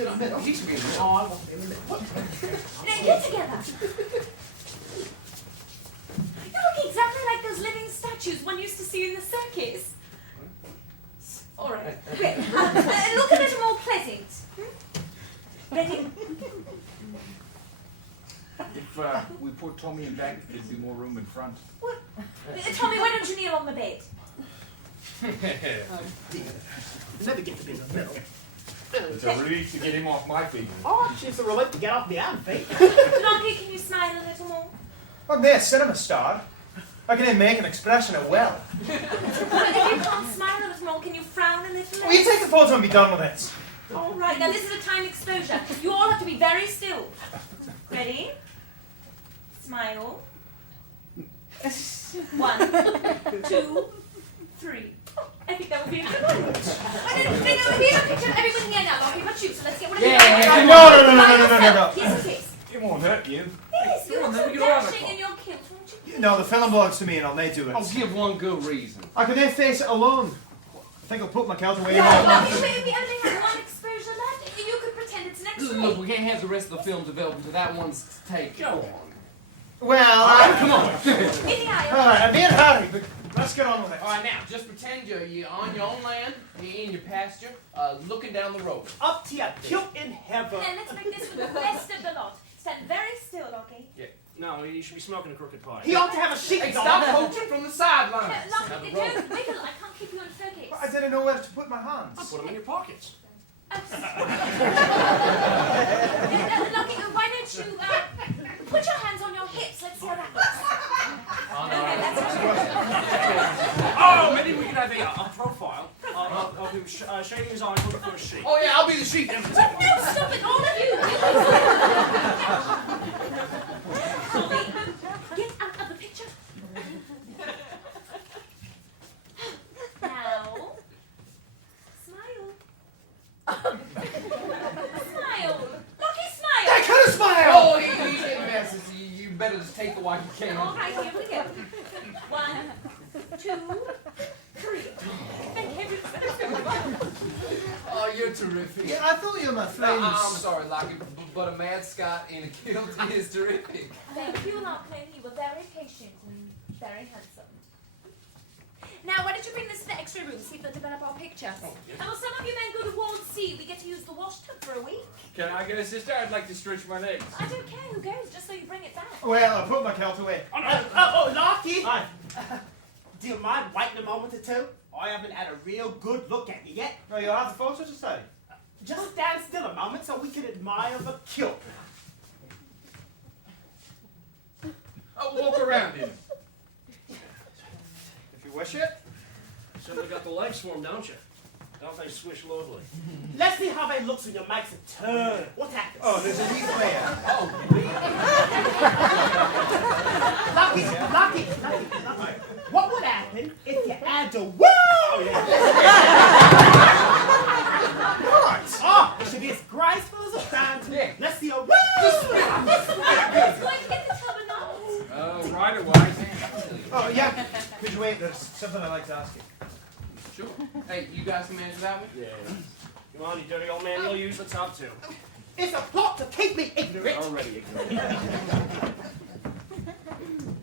in the middle. He should be in the middle. Oh, I want to be in the middle. Get together. You look exactly like those living statues one used to see in the circus. All right. Great. Look a little more pleasant. Ready? If we put Tommy in back, there'd be more room in front. What? Tommy, why don't you kneel on the bed? Never get to be in the middle. It's a relief to get him off my feet. Oh, it's a relief to get off my own feet. Lumpy, can you smile a little more? I'm there, cinema star. I can then make an expression at will. Well, if you can't smile a little more, can you frown a little Will you less? take the photo and be done with it? All right, now this is a time exposure. You all have to be very still. Ready? Smile. 1, 2, 3. I think that would be a good one. I didn't think it would be a picture of everyone here now, Lumpy, but you, so let's get one of you. Yeah. No. Yes, it is. It won't hurt you. Yes, you look so dashing in your kilt, won't you? No, the film belongs to me and I'll need to it. I'll give one good reason. I can then face it alone. I think I'll put my kilt away. No, Lumpy, we only have one exposure left. You could pretend it's an X-ray. Look, we can't have the rest of the film develop until that one's taken. Go on. Well, Come on. In the aisle. alright, I'm being hurry, but let's get on with it. All right, now, just pretend you're on your own land, in your pasture, looking down the road. Up to your kilt in heaven. Then let's make this with the best of the lot. Stand very still, Lumpy. No, you should be smoking a crooked pipe. He ought to have a sheep Hey, dog. stop poaching from the sidelines. Lumpy, don't wiggle. I can't keep you in focus. I didn't know where to put my hands. Put them in your pockets. Lumpy, why don't you put your hands on your hips? Let's see how that looks. Okay, that's Oh, maybe we could have a profile of him shading his eyes looking for a sheep. Oh, yeah, I'll be the sheep. No, stop it, all of you! Tommy, get out of the picture. Now, smile. Smile. Lucky smile. I could have smiled! Oh, he's getting messes. You better just take it while you can. All right, here we go. 1, 2, 3. Oh, you're terrific. Yeah, I thought you were my friends. I'm sorry, Lockie, but a mad Scot in a kilt is terrific. Thank you, Lachlan. You were very patient and very handsome. Now, why don't you bring this to the extra room, see if they'll develop our picture. Oh, yeah. And will some of you men go to Ward C? We get to use the wash tub for a week. Can I go, sister? I'd like to stretch my legs. I don't care who goes, just so you bring it back. Well, I put my kilt away. Lockie. Hi. Do you mind waiting a moment or two? I haven't had a real good look at you yet. No, you'll have the photo to study. Just stand still a moment so we can admire the kilt. Walk around him. If you wish it. Certainly got the legs for him, don't you? Don't they swish lovely? Let's see how they looks when you makes a turn. What happens? Oh, there's a wee player. Lucky. What would happen if you had to woo? What? Oh, it should be as graceful as a fountain. Yeah. Let's see a woo. It's going to get the tub or not. Oh, right away. Oh, yeah. Could you wait? There's something I'd like to ask you. Sure. Hey, you guys can manage without me? Yeah. Come on, you dirty old man, you'll use the tub too. It's a plot to keep me ignorant. Already ignorant.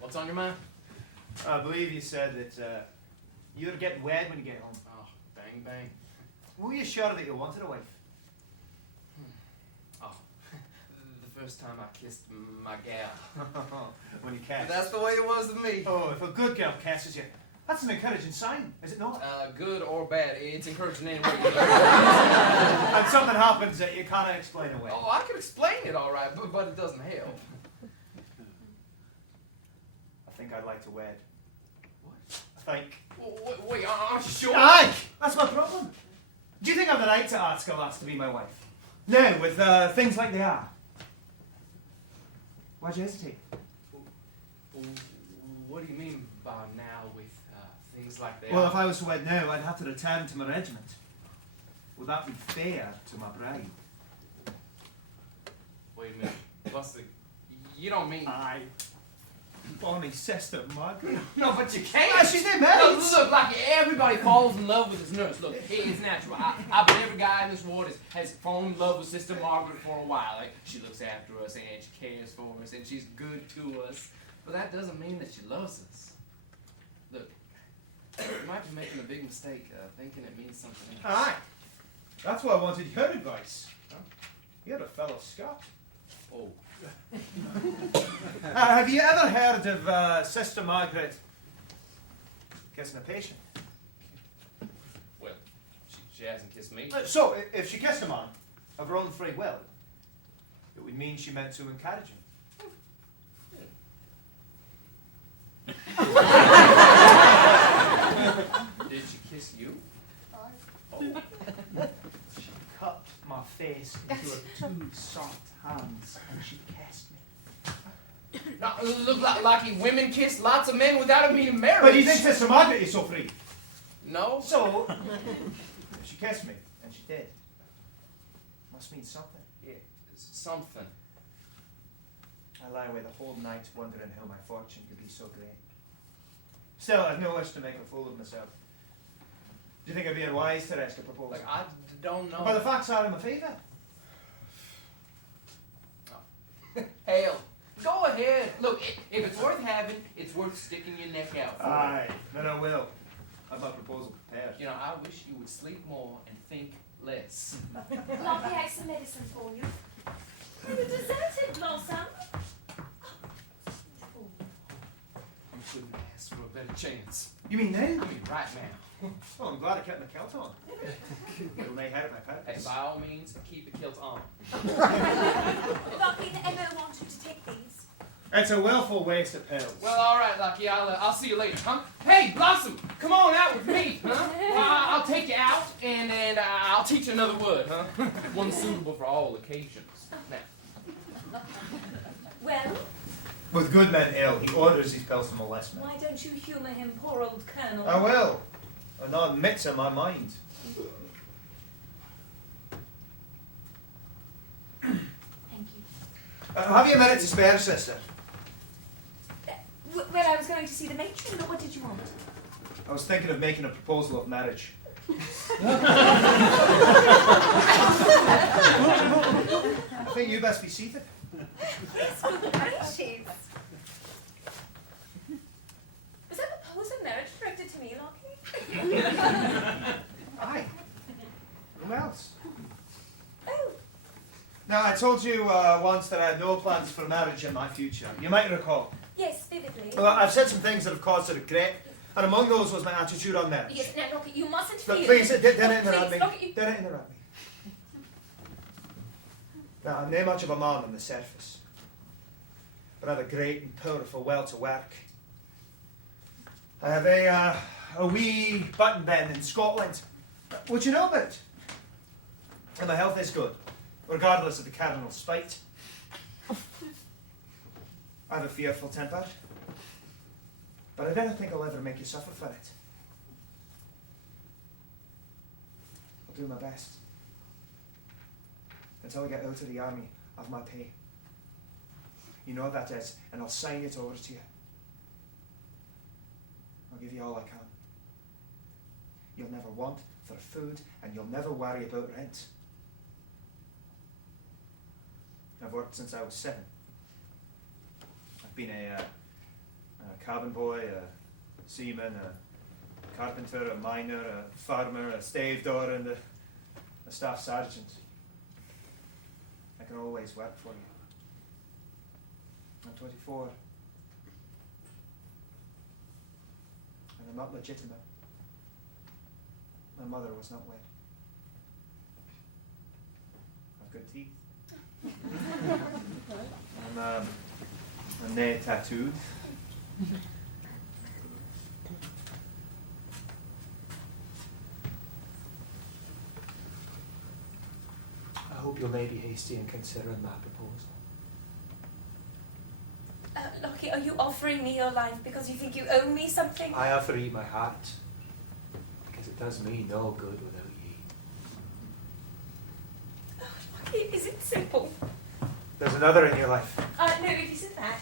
What's on your mind? I believe you said that you're getting wed when you get home. Oh, bang, bang. Were you sure that you wanted a wife? Oh, the first time I kissed my gal. When you But kiss. that's the way it was to me. Oh, if a good girl kisses you, that's an encouraging sign, is it not? Good or bad, it's encouraging anyway. And something happens that you can't explain away. Oh, I can explain it all right, but it doesn't help. I think I'd like to wed. What? I think. Wait, aren't you sure? Aye! That's my problem. Do you think I've the right to ask a lass to be my wife? No, with things like they are. Why'd you hesitate? What do you mean by now with things like that? Well, if I was to wed now, I'd have to return to my regiment. Would that be fair to my bride? Wait a minute. Buster, you don't mean... Aye. Bonnie sister Margaret. No, but you can't. Ah, she's their married. Look, like everybody falls in love with his nurse. Look, it's natural. I bet every guy in this ward has fallen in love with Sister Margaret for a while. Like, she looks after us and she cares for us and she's good to us. But that doesn't mean that she loves us. Look, you might be making a big mistake thinking it means something else. Aye. That's why I wanted your advice. Huh? You're a fellow Scot. Oh. Have you ever heard of Sister Margaret kissing a patient? Well, she hasn't kissed me. So, if she kissed a man of her own free will, it would mean she meant to encourage him. Did she kiss you? Oh. She cut my face into her two soft hands and she kissed me. Now, look like women kiss lots of men without it meaning marriage. But you think Sister Margaret is so free? No. So, if she kissed me, and she did, must mean something. Yeah, something. I lie awake the whole night wondering how my fortune could be so great. Still, I've no wish to make a fool of myself. Do you think I'd be unwise to risk a proposal? Like, I don't know. But the facts are in my favour. Hell, go ahead. Look, if it's worth having, it's worth sticking your neck out for. Aye, then I will. I've my proposal prepared. You know, I wish you would sleep more and think less. Lockie, I have some medicine for you. You deserted, Blossom. You couldn't ask for a better chance. You mean now? I mean, right now. Oh, I'm glad I kept my kilt on. It may hurt my Hey, purpose. by all means, keep the kilt on. Lockie, Emma wants you to take these. It's a willful waste of pills. Well, all right, Lucky. I'll see you later, huh? Hey, Blossom, come on out with me, huh? I'll take you out, and I'll teach you another word, huh? One suitable for all occasions. Now. Well, With good men ill, he orders his pills to molest men. why don't you humour him, poor old Colonel? I will. And not admits in my mind. Thank you. Have you a minute to spare, sister? Well, I was going to see the matron, but what did you want? I was thinking of making a proposal of marriage. I think you best be seated. Yes, good gracious. Was that proposal of marriage directed to me, Lockie? Aye. Who else? Oh, Now, I told you once that I had no plans for marriage in my future. You might recall. yes, vividly. Well, I've said some things that have caused her regret, and among those was my attitude on marriage. Yes, now, Lockie, you mustn't feel... But please, don't interrupt Please, me. Lockie, Don't interrupt me. Now, I'm not much of a man on the surface, but I have a great and powerful will to work. I have a wee button bin in Scotland. Would you know about it? And my health is good, regardless of the cardinal's spite. I have a fearful temper, but I don't think I'll ever make you suffer for it. I'll do my best. Until I get out of the army, I've my pay. You know that is, and I'll sign it over to you. I'll give you all I can. You'll never want for food, and you'll never worry about rent. I've worked since I was 7. I've been a cabin boy, a seaman, a carpenter, a miner, a farmer, a stavedor, and a staff sergeant. I can always work for you. I'm 24. And I'm not legitimate. My mother was not wed. I've good teeth. I'm nae tattooed. I hope you'll maybe hasty in considering my proposal. Lockie, are you offering me your life because you think you owe me something? I offer ye my heart, because it does me no good without ye. Oh, Lockie, is it simple? There's another in your life. No, it isn't that.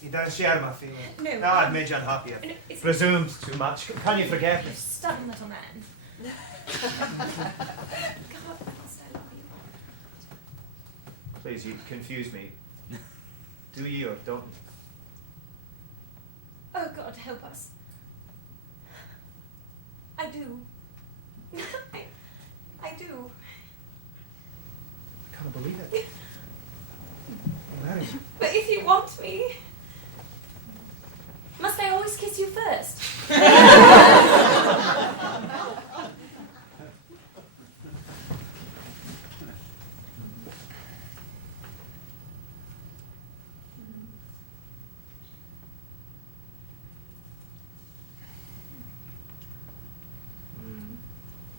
You don't share my feelings. No. No, I've made you unhappy. I've No, it's presumed too much. Can you forget me? you stubborn little man. God, must I love you? Please, you confuse me. Do you or don't you? Oh, God, help us. I do. I do. I can't believe it. Mary. But if you want me, must I always kiss you first?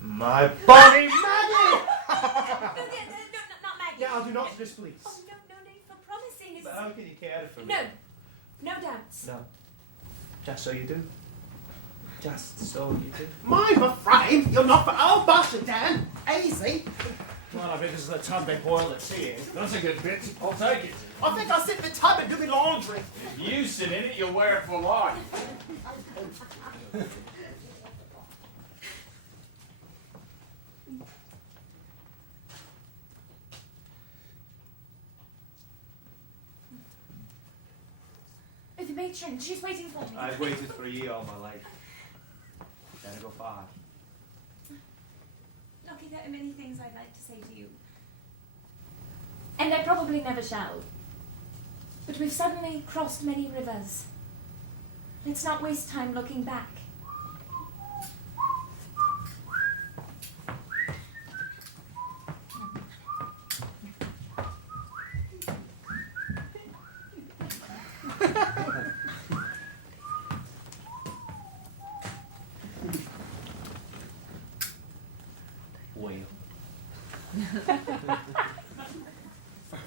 My body, Maggie! No, not Maggie. Yeah, I'll do not displease. Oh, no need for promising. It's... But how can you care for me? No doubts. No. Just so you do. Just so you do. Mind the frame, you're not for old bastard, Dan. Easy. Well, I bet this is the tub they boil at sea in. That's a good bit. I'll take it. I think I'll sit in the tub and do my laundry. If you sit in it, you'll wear it for life. Oh, the matron, she's waiting for me. I've waited for you all my life. Then I go far. Lockie, there are many things I'd like to say to you. And I probably never shall. But we've suddenly crossed many rivers. Let's not waste time looking back.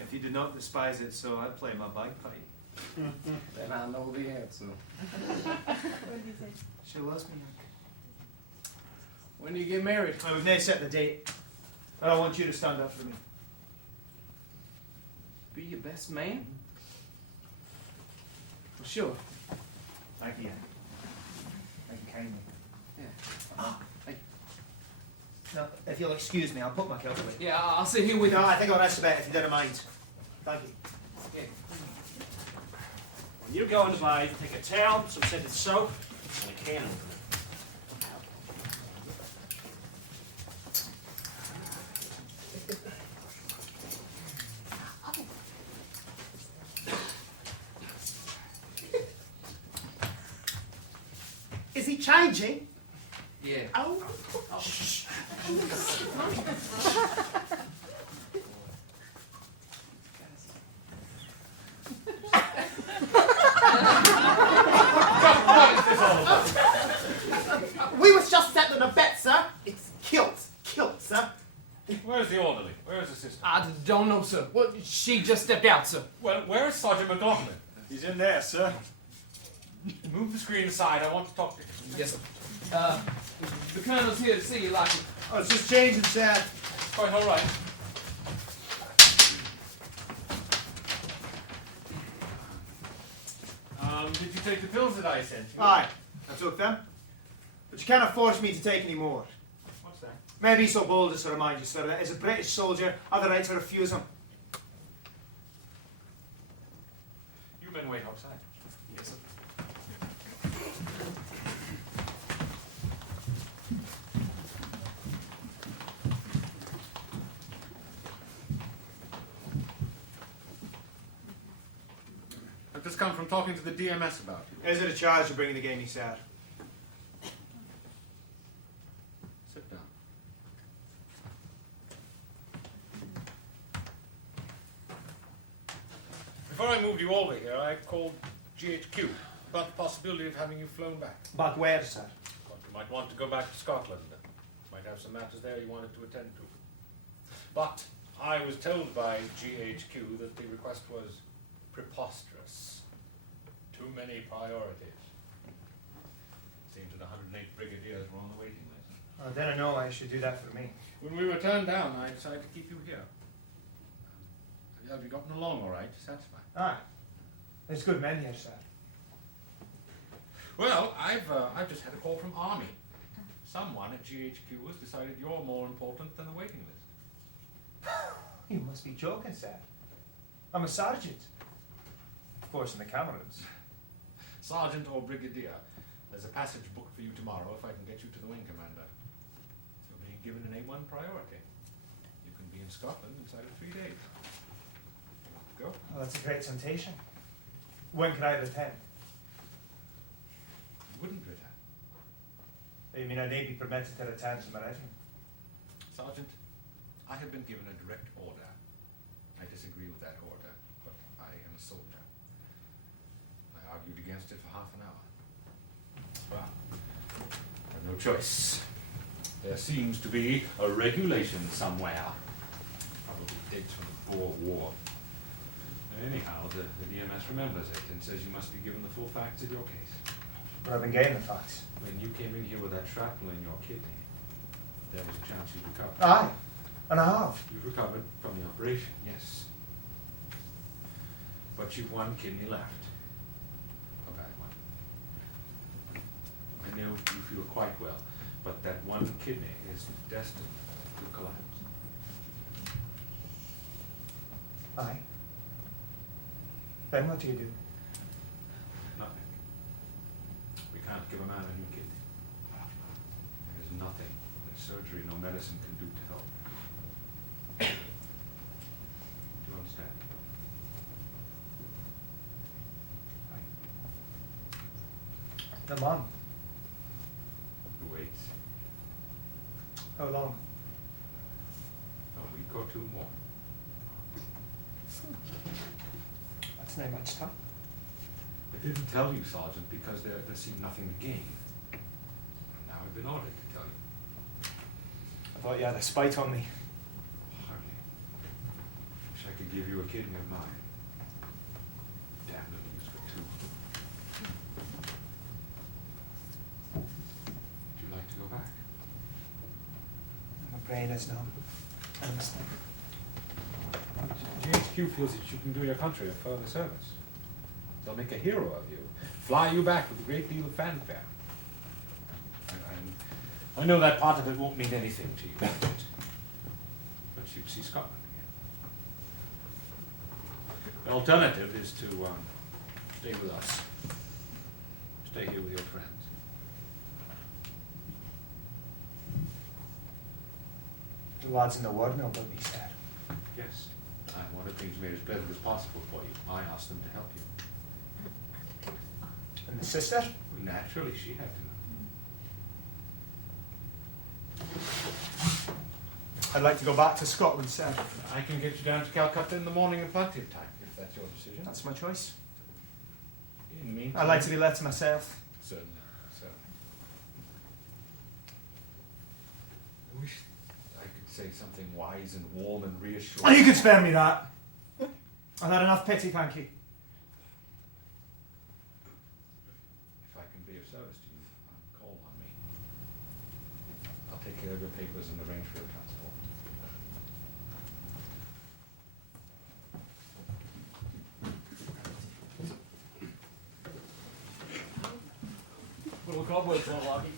If you do not despise it, so I play my bagpipe. Then I know the answer. She loves me. When do you get married? Well, we've now set the date. But I want you to stand up for me. Be your best man? Well, sure. Thank you. Thank you kindly. Yeah. No, if you'll excuse me, I'll put my coat away. Yeah, I'll sit here with you. No, I think I'll rest a bit if you don't mind. Thank you. Yeah. When you go into my, take a towel, some scented soap, and a can opener. Is he changing? Yeah. Oh. Shh. We was just settling a bet, sir. It's kilt, sir. Where's the orderly? Where's the sister? I don't know, sir. Well, she just stepped out, sir. Well, where is Sergeant McLaughlin? He's in there, sir. Move the screen aside. I want to talk to him. Yes, sir. The colonel's here to see you, Lockie. Oh, it's just changing, sir. Quite all right. Did you take the pills that I sent you? Aye, I took them. But you cannot force me to take any more. What's that? May I be so bold as to remind you, sir, that as a British soldier, I have the right to refuse them. You men wait outside. Yes, sir. I've just come from talking to the DMS about you. Is it a charge you're bringing against me, sir? Sit down. Before I moved you over here, I called GHQ about the possibility of having you flown back. Back where, sir? Thought you might want to go back to Scotland. Might have some matters there you wanted to attend to. But I was told by GHQ that the request was preposterous. Too many priorities. Seems that 108 brigadiers were on the waiting list. Then I know I should do that for me. When we were turned down, I decided to keep you here. Have you gotten along all right? Satisfied? Aye. There's good men here, sir. Well, I've just had a call from Army. Someone at GHQ has decided you're more important than the waiting list. You must be joking, sir. I'm a sergeant. Of course, in the cameras. Sergeant or Brigadier, there's a passage booked for you tomorrow if I can get you to the wing commander. You'll be given an A1 priority. You can be in Scotland inside of 3 days. Go. Well, that's a great temptation. When can I attend? You wouldn't return. You mean I may be permitted to return to my regiment? Sergeant, I have been given a direct order. I disagree with that order, but I am a soldier. I argued against it for half an hour. Well, I have no choice. There seems to be a regulation somewhere. Probably dates from the Boer War. Anyhow, the DMS remembers it and says you must be given the full facts of your case. But I've been getting the facts. When you came in here with that shrapnel in your kidney, there was a chance you'd recover. Aye, and I have. You've recovered from the operation, yes. But you've one kidney left. A bad one. I know you feel quite well, but that one kidney is destined to collapse. Aye. Then what do you do? Nothing. We can't give a man a new kidney. There is nothing that surgery nor medicine can do to help. Do you understand? A month. You wait How long? a week or two more. That's not much time. I didn't tell you, Sergeant, because there seemed nothing to gain. Now I've been ordered to tell you. I thought you had a spite on me. Hardly. Wish I could give you a kidney of mine. Damn little use for two. Would you like to go back? My brain is numb. I understand. GHQ feels that you can do your country a further service. They'll make a hero of you, fly you back with a great deal of fanfare. I know that part of it won't mean anything to you, but you'd see Scotland again. The alternative is to stay with us, stay here with your friends. The lads in the ward know about me, sir. Yes, I wanted things made as pleasant as possible for you. I asked them to help you. And the sister? Naturally, she had to know. I'd like to go back to Scotland, sir. I can get you down to Calcutta in the morning in plenty of time, if that's your decision. That's my choice. In the meantime, I'd like to be left to myself. Certainly, certainly. I wish I could say something wise and warm and reassuring. Oh, you can spare me that. I've had enough pity, thank you. If I can be of service to you, call on me. I'll take care of your papers and arrange for your transport. Little cobwebs on lucky.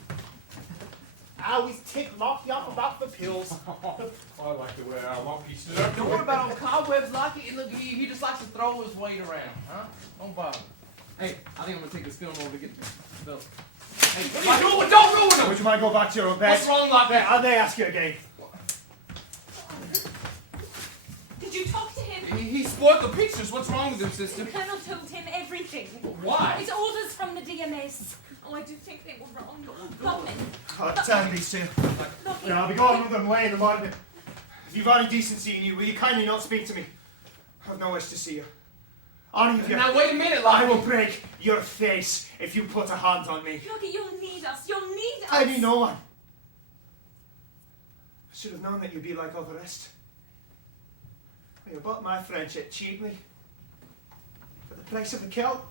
I always tick Marky up about the pills. I like the way our monkey stood up. Don't worry about them cobwebs, Lucky. Look, he just likes to throw his weight around, huh? Don't bother. Hey, I think I'm gonna take this film over to get the bill. Hey, what are you doing? Don't ruin them! Would you mind go back to your own bed? What's wrong, Lucky? I may ask you again. Did you talk to him? He spoiled the pictures. What's wrong with him, sister? The Colonel told him everything. Why? It's orders from the DMS. Oh, I do think they were wrong. Robin. I'll turn these two. Lucky. Yeah, I'll be going with them away in the morning. If you've any decency in you, will you kindly not speak to me? I've no wish to see you. Any of you. Now wait a minute, I Lucky. will break your face if you put a hand on me. Lucky, you'll need us. You'll need us. I need no one. I should have known that you'd be like all the rest. You bought my friendship cheaply. For the price of the kill.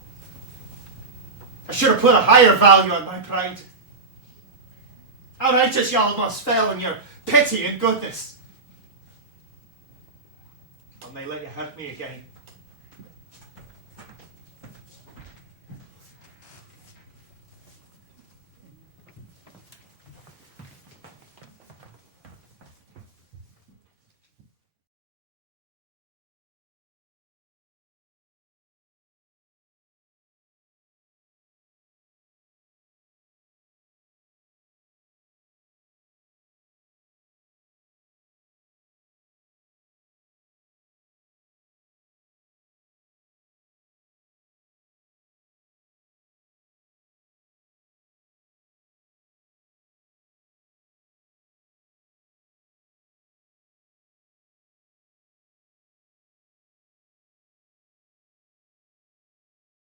I should have put a higher value on my pride. How righteous y'all must feel in your pity and goodness. I'll may let you hurt me again.